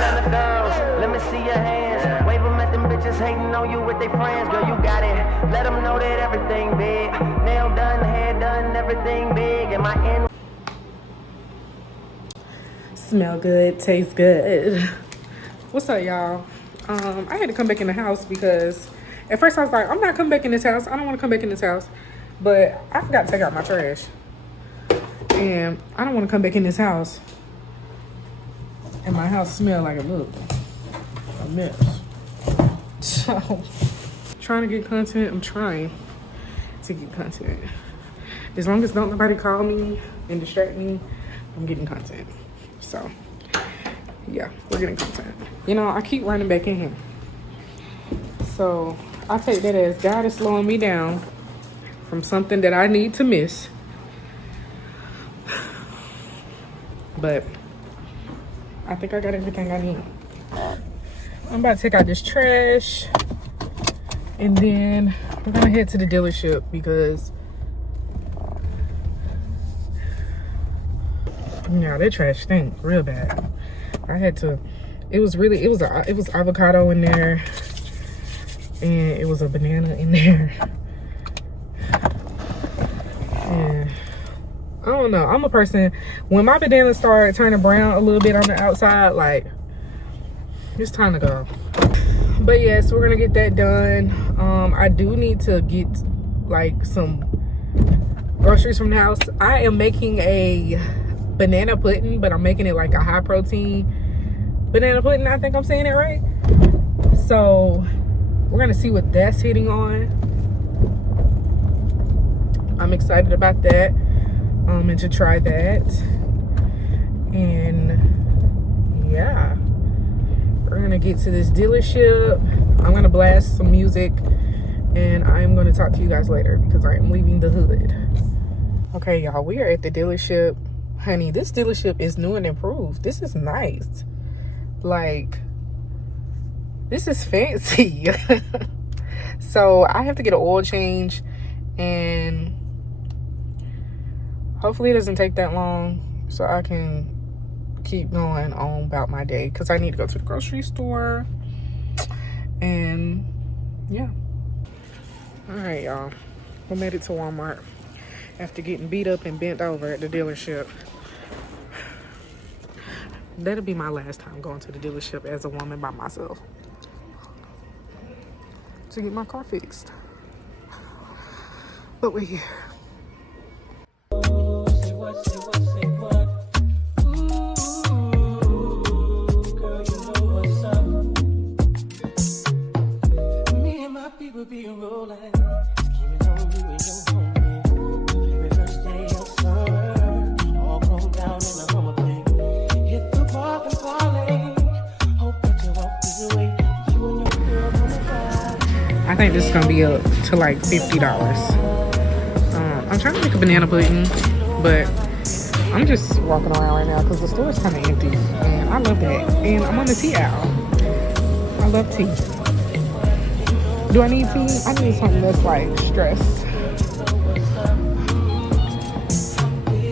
None of those, let me see your hands. Wave them at them bitches hating on you with their friends. Girl, you got it. Let them know that everything big. Nail done, hair done, everything big. And my in. Smell good, taste good. What's up, y'all? I had to come back in the house because at first I was like, I'm not coming back in this house. I don't want to come back in this house. But I forgot to take out my trash. And I don't want to come back in this house. And my house smell like a mess. So, trying to get content. I'm trying to get content. As long as don't nobody call me and distract me, I'm getting content. So, yeah, we're getting content. You know, I keep running back in here. So, I take that as God is slowing me down from something that I need to miss. But I think I got everything I need. I'm about to take out this trash. And then we're gonna head to the dealership because yeah, that trash stink real bad. I had to, it was avocado in there and it was a banana in there. And I don't know, I'm a person, when my bananas start turning brown a little bit on the outside, like, it's time to go. But yes, we're gonna get that done. I do need to get like some groceries from the house. I am making a banana pudding, but I'm making it like a high protein banana pudding. I think I'm saying it right. So we're gonna see what that's hitting on. I'm excited about that. And to try that. And yeah, we're gonna get to this dealership. I'm gonna blast some music and I'm gonna talk to you guys later because I am leaving the hood. Okay, y'all, we are at the dealership. Honey, this dealership is new and improved. This is nice. Like, this is fancy. So I have to get an oil change and hopefully it doesn't take that long so I can keep going on about my day because I need to go to the grocery store. And yeah. All right, y'all. We made it to Walmart after getting beat up and bent over at the dealership. That'll be my last time going to the dealership as a woman by myself to get my car fixed. But we're here. I think this is gonna be up to like $50. I'm trying to make a banana pudding, but I'm just walking around right now because the store is kind of empty, and I love that. And I'm on the tea aisle. I love tea. Do I need tea? I need something that's like stress.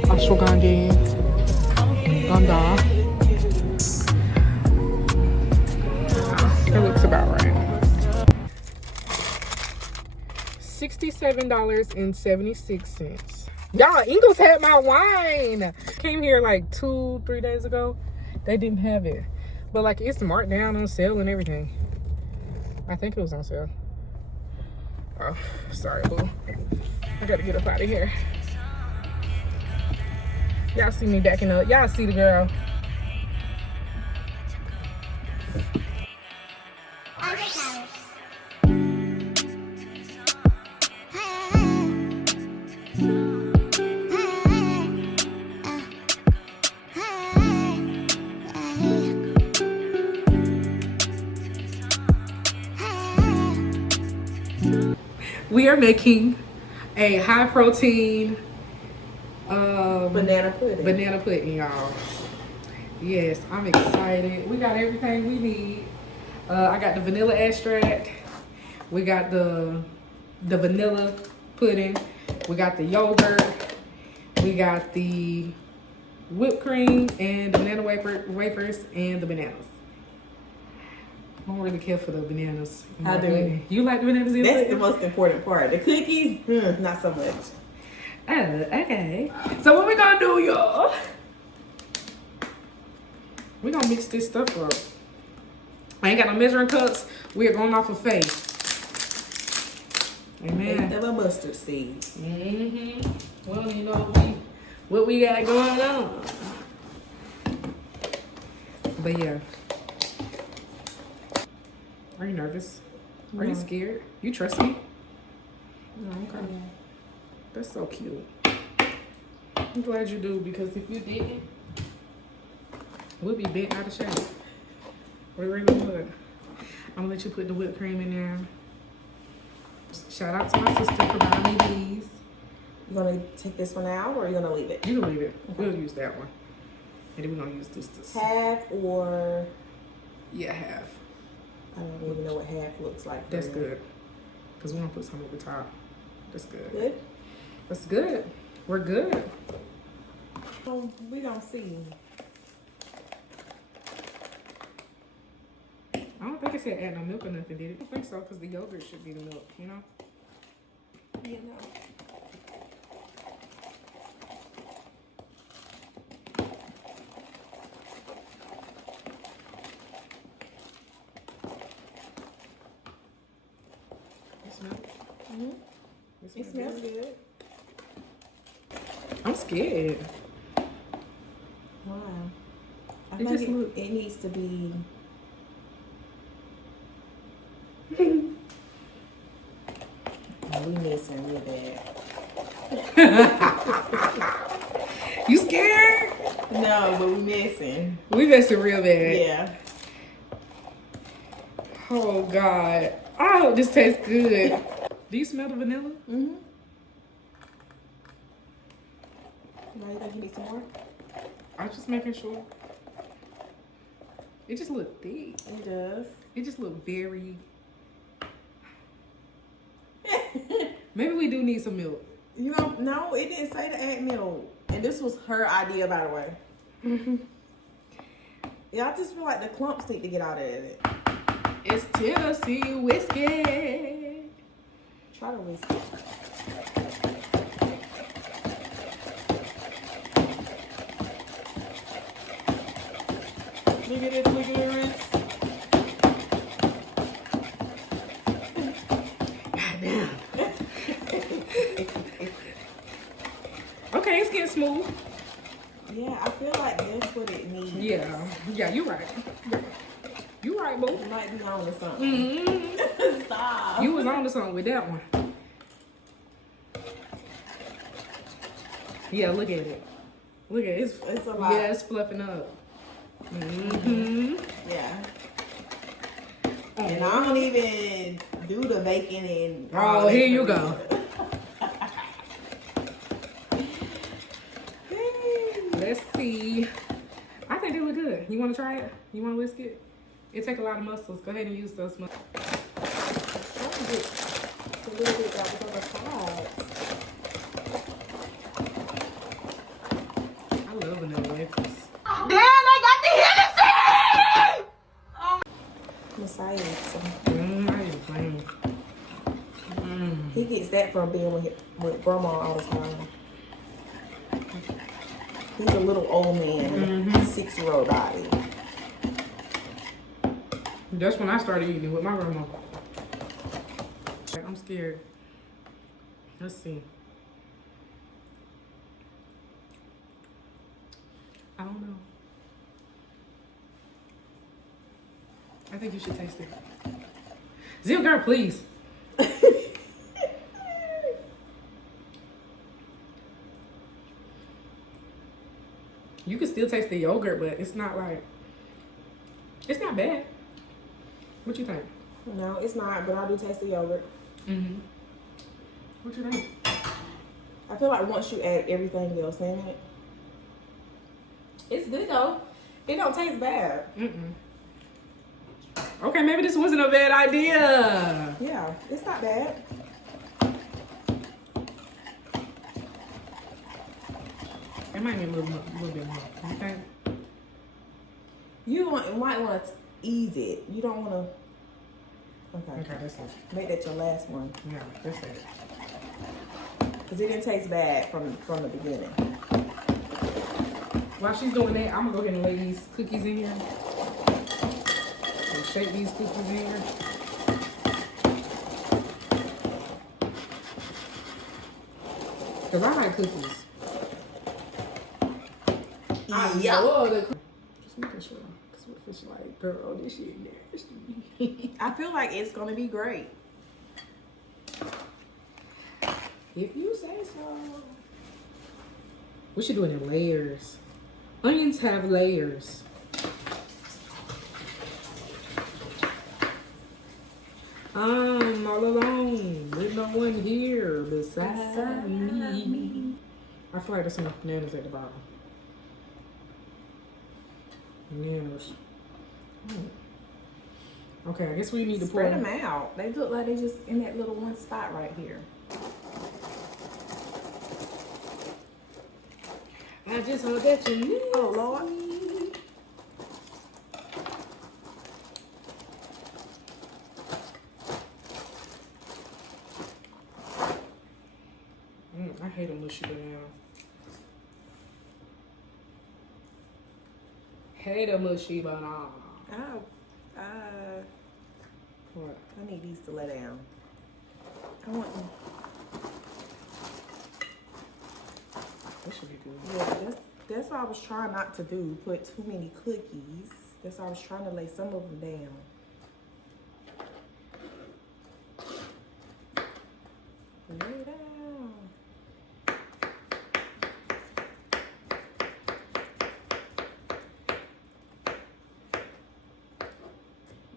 Ashwagandha. Ganda. It looks about right. $67.76. Y'all, Ingles had my wine. Came here like 2-3 days ago. They didn't have it. But like it's marked down on sale and everything. I think it was on sale. Oh, sorry, boo. I gotta get up out of here. Y'all see me backing up. Y'all see the girl. We are making a high protein banana pudding, y'all. Yes, I'm excited. We got everything we need. I got the vanilla extract. We got the vanilla pudding. We got the yogurt. We got the whipped cream and the banana wafers and the bananas. I don't really care for the bananas. I do. You like the bananas? That's the most important part. The cookies, not so much. Oh, okay. So what we gonna do, y'all? We gonna mix this stuff up. I ain't got no measuring cups. We are going off of faith. Amen. Little mustard seeds. Mm-hmm. Well, you know what we got going on. But yeah. Are you nervous? Are you scared? You trust me? No, okay. That's so cute. I'm glad you do, because if you didn't, we'll be bent out of shape. We're ready to put. I'm gonna let you put the whipped cream in there. Shout out to my sister for buying me these. You gonna take this one out, or are you gonna leave it? You can leave it. Okay. We'll use that one. And then we're gonna use this. Half or? Yeah, half. I don't even know what half looks like. That's good. Because we're gonna put some over the top. That's good. Good? That's good. We're good. We don't see. I don't think it said add no milk or nothing, did it? I don't think so, because the yogurt should be the milk, you know? You know. It smells. It smells good. I'm scared. Wow. I It think just look. it needs to be. We missing real bad. You scared? No, but we missing. We messing real bad. Yeah. Oh, God. I hope this tastes good. Do you smell the vanilla? Mm-hmm. Now you think you need some more? I'm just making sure. It just look thick. It does. It just look very... Maybe we do need some milk. You know, no, it didn't say to add milk. And this was her idea, by the way. Yeah, I just feel like the clumps need to get out of it. It's Tennessee whiskey. Try the whiskey. Look at it, look at it. Okay, it's getting smooth. Yeah, I feel like that's what it needs. Yeah, you're right. You right, boo. You might be on to something. Mm-hmm. Stop. You was on to something with that one. Yeah, look at it. Look at it. It's a lot. Yeah, it's fluffing up. Mm-hmm. Yeah. And I don't even do the baking and... Oh, here you go. Let's see. I think they look good. You want to try it? You want to whisk it? It take a lot of muscles. Go ahead and use those muscles. I'm trying to get a little bit that was on the sides. I love vanilla wafers. Damn, I got the Hennessy! Messiah. I ain't playing. He gets that from being with grandma all the time. He's a little old man, 6-year-old body. That's when I started eating with my grandma. I'm scared. Let's see. I don't know. I think you should taste it. Zeal girl, please. You can still taste the yogurt, but it's not like, it's not bad. What you think? No, it's not, but I do taste the yogurt. Mm-hmm. What you think? I feel like once you add everything else in it, it's good though. It don't taste bad. Mm-mm. Okay, maybe this wasn't a bad idea. Yeah, it's not bad. It might need a little bit more. Okay. You might want to ease it. You don't want to Okay. Okay, that's it. Make that your last one. Yeah, that's it. Because it didn't taste bad from the beginning. While she's doing that, I'm gonna go ahead and lay these cookies in here. And shake these cookies in here. Cause I like cookies. I love the cookies. Just making sure. Cause what if it's like, girl, this shit nasty. I feel like it's going to be great. If you say so. We should do it in layers. Onions have layers. I'm all alone with no one here beside me. I feel like there's some bananas at the bottom. Bananas. Okay, I guess we need to Spread pour them out. They look like they just in that little one spot right here. I just hope that you need. Oh, Lord. I hate a mushy banana. Hate a mushy banana. Oh, What? I need these to lay down. I want them. This should be good. Yeah, that's what I was trying not to do. Put too many cookies. That's why I was trying to lay some of them down. Lay it down.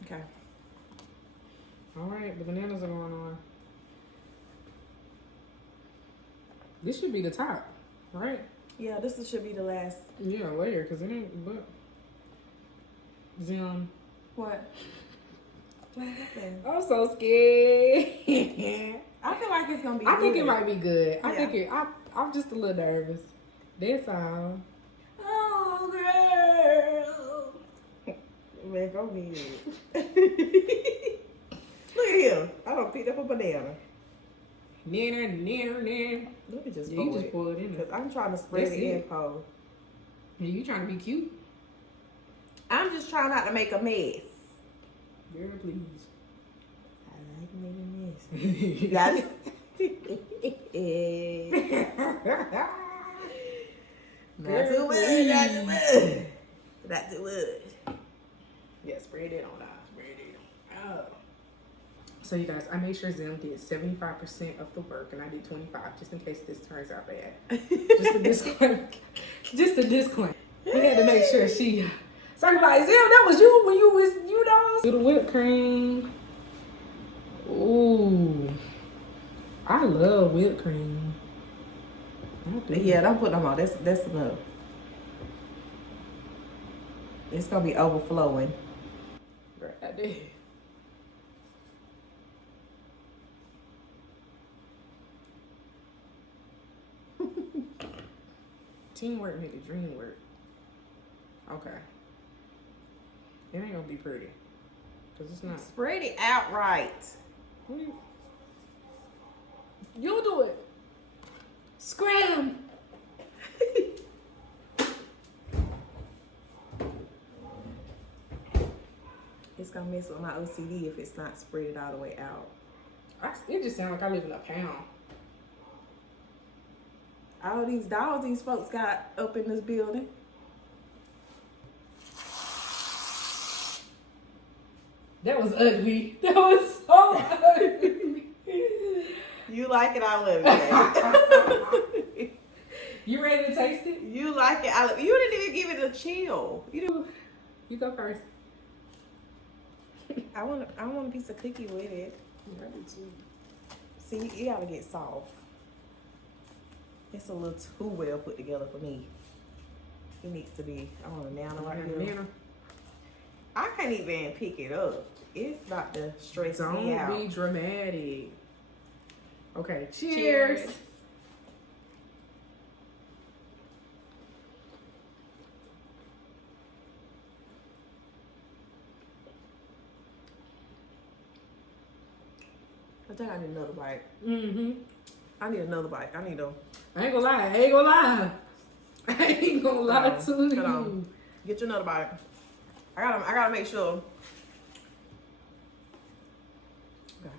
Okay. All right, the bananas are going on. This should be the top, right? Yeah, this should be the last. Yeah, layer, because it ain't, but. Zim. What? What happened? I'm so scared. I feel like it's gonna be. I think it good. might be good. I Yeah. think it, I'm just a little nervous. That's all. Oh, girl. Man, go ahead. Look at him. I don't picked up a banana. Nanner. Let me just Yeah, pour you just it. pour it in there. Because I'm trying to spread That's the it. info. Yeah, you trying to be cute? I'm just trying not to make a mess. Girl, please. I like making mess. Got it? Not too much. Not too much. Not too much. Yeah, spread it on out. Spread it on out. So you guys, I made sure Zim did 75% of the work and I did 25 just in case this turns out bad. Just a disclaimer. Just a disclaimer. We had to make sure she. So everybody, Zim, that was you when you was, you know. Do the whipped cream. Ooh. I love whipped cream. Yeah, don't put them on. That's enough. It's gonna be overflowing. Right, I did. Teamwork make the dream work. Okay. It ain't gonna be pretty. Cause it's not. Spread it out right. What do you... You'll do it. Scram. It's gonna mess with my OCD if it's not spread all the way out. It just sounds like I live in a pound. All these dogs these folks got up in this building. That was ugly. That was so ugly. You like it, I love it. You ready to taste it? You like it, I love it. You didn't even give it a chill. You go first. I want a piece of cookie with it. See, you gotta get soft. It's a little too well put together for me. It needs to be. I want a nano right here. Banana. I can't even pick it up. It's about to stress me Don't out. be dramatic. Okay, cheers. Cheers. I think I need another bite. Mm-hmm. I need another bite. I need a. I ain't gonna lie. I ain't gonna lie. I ain't gonna lie to Hold you. on. Get you another bite. I gotta make sure. Okay.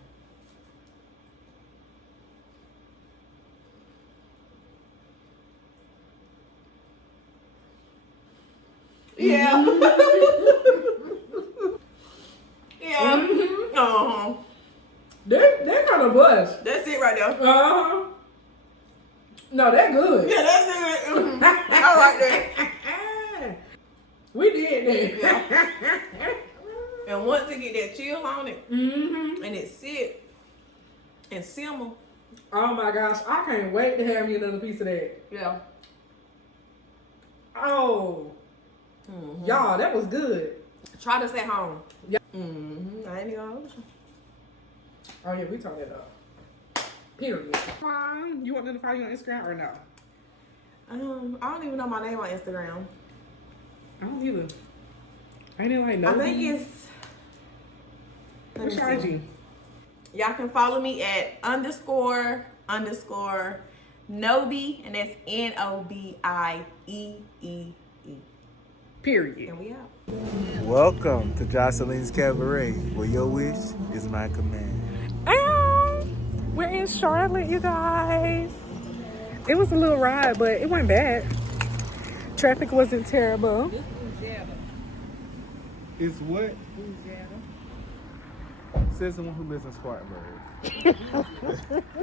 Yeah. Yeah. Uh-huh. They kind of bust. That's it right there. Uh-huh. No, they're good. Yeah, that's it. I like that. We did that. Yeah. And once it get that chill on it, Mm-hmm. and it sit and simmer, Oh my gosh, I can't wait to have me another piece of that. yeah. Oh, Mm-hmm. y'all, that was good. Try this at home. Yeah. Mm-hmm. I ain't even gonna hold you. Oh yeah, we talked it up. Period. You want them to follow you on Instagram or no? I don't even know my name on Instagram. I don't either. I didn't like no. I think it's. let What's me your see. IG? Y'all can follow me at __ Nobie, and that's NOBIEEE. Period. And we out. Welcome to Jocelyn's Cabaret, where your wish is my command. We're in Charlotte, you guys. It was a little ride, but it wasn't bad. Traffic wasn't terrible. It's what? Says the one who lives in Spartanburg.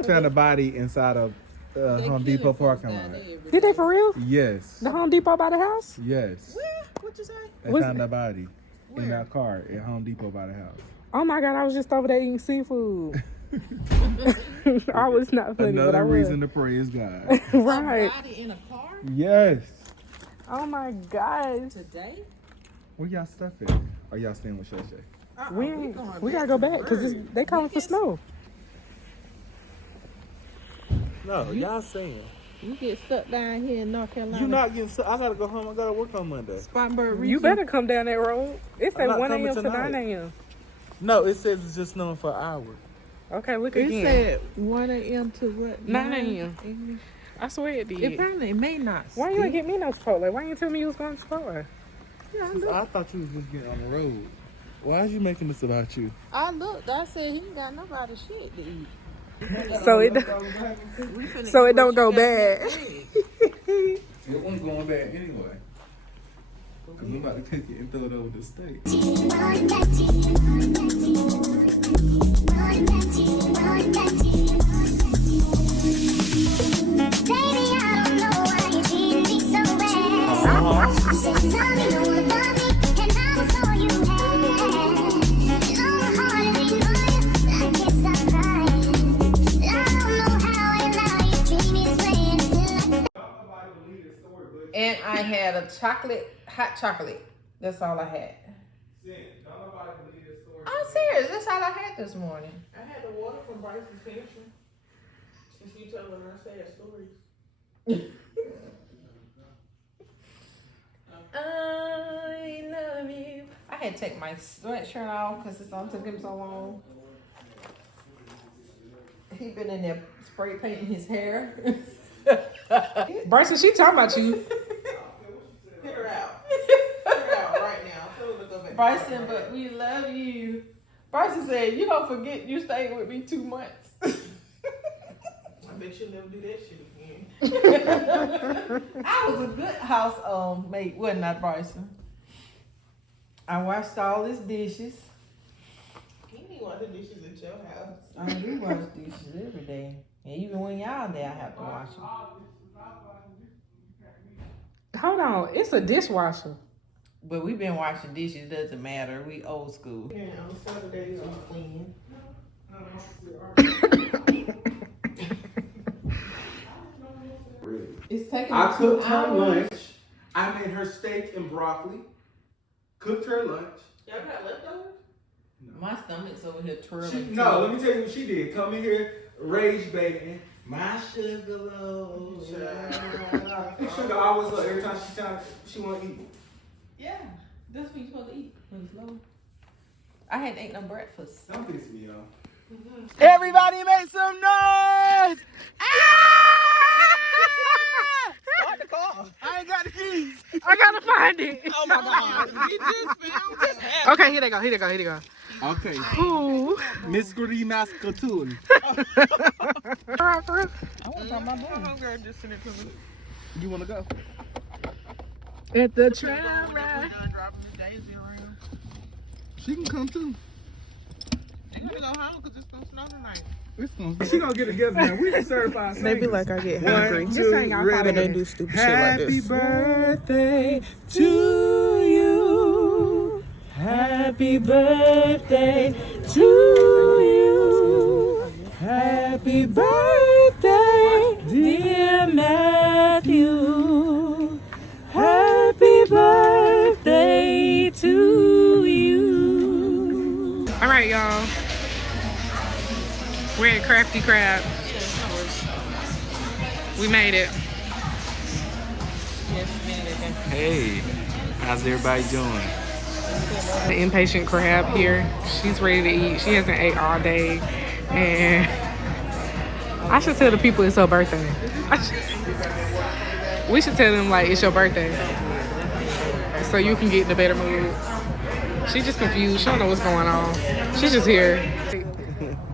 Found a body inside of Home Depot parking lot. Did they for real? Yes. The Home Depot by the house? Yes. What you say? They Was found a body in that car at Home Depot by the house. Oh my God, I was just over there eating seafood. I was not funny, but I Another was. reason to praise God. Right. Somebody in a car Yes. Oh my God. today? Where y'all stuff at? Are y'all staying with Shay Shay? We gotta go back because they calling for snow. No, y'all staying. You get stuck down here in North Carolina. You not getting stuck. I gotta go home. I gotta work on Monday. Spartanburg You better come down that road. It I'm said not 1 coming a.m. to tonight. 9 a.m. No, it says it's just snowing for an hour. Okay, look It again. said 1 a.m. to what? 9 a.m. I swear it did. It probably may not. Why you ain't get me no Chipotle? Why you tell me you was going to Chipotle? I thought you was just getting on the road. Why is you making this about you? I looked. I said he ain't got nobody shit to eat. So it don't go bad. It wasn't going bad anyway. Cause I'm about to take it and throw it over the steak. And I had a hot chocolate. That's all I had. I'm serious. That's all I had this morning. I had the water from Bryce's pantry. Since you telling her sad stories. I love you. I had to take my sweatshirt off because it's on took him so long. He been in there spray painting his hair. Bryson, she talking about you. Hit her out. Hit her out right now. Tell her to go back. Bryson, but we love you. Bryson said, "You don't forget you stayed with me 2 months." I bet you'll never do that shit again. I was a good house mate, wasn't I, Bryson? I washed all his dishes. He need one of the dishes at your house. I do wash dishes every day. And even when y'all there, I have to wash them. Hold on, it's a dishwasher. But we've been washing dishes, doesn't matter. We old school. Yeah, on Saturdays we clean. It's taking I me 2 cooked her hours. lunch. I made her steak and broccoli. Cooked her lunch. Y'all got leftovers? My stomach's over here twirling. No, let me tell you what she did. Come in here, rage baby. My sugar low. Sugar always low every time she want to eat. Yeah, that's what you're supposed to eat when it's low. I hadn't ate no breakfast. Don't piss me off. Everybody make some noise! Start the car. I ain't got the keys. I gotta find it. Oh my God. We just found it. Okay, here they go. Here they go. Here they go. Okay. Ooh. Miss Karina Skatoon. I want my mom. Just send it to me. You wanna go? At the tram ride. Driving Miss Daisy around. She can come too. They gotta go home because it's gonna snow tonight. She gonna get together now. We can certify. They be like, I get hungry. Just saying y'all But they ready. do stupid Happy shit like this. birthday to you. Happy birthday to you. Happy birthday, dear Matthew. Happy birthday to you. All right, y'all. We're at Crafty Crab. We made it. Hey, how's everybody doing? The impatient crab here. She's ready to eat. She hasn't ate all day. And I should tell the people it's her birthday. We should tell them like it's your birthday. So you can get in a better mood. She's just confused. She don't know what's going on. She's just here.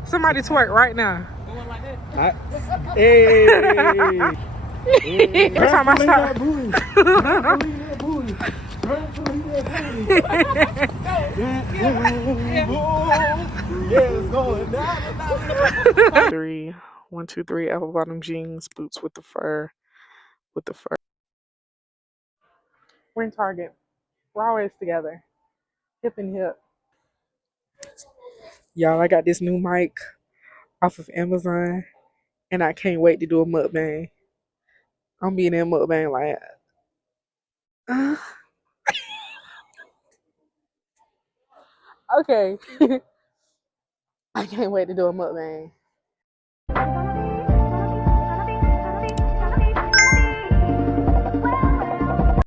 Somebody twerk right now. Hey. Every time I start. Three, 1, 2, 3, apple bottom jeans, boots with the fur. We're in Target. We're always together. Hip and hip. Y'all, I got this new mic off of Amazon, and I can't wait to do a mukbang. I'm being in mukbang like, okay. I can't wait to do a mukbang.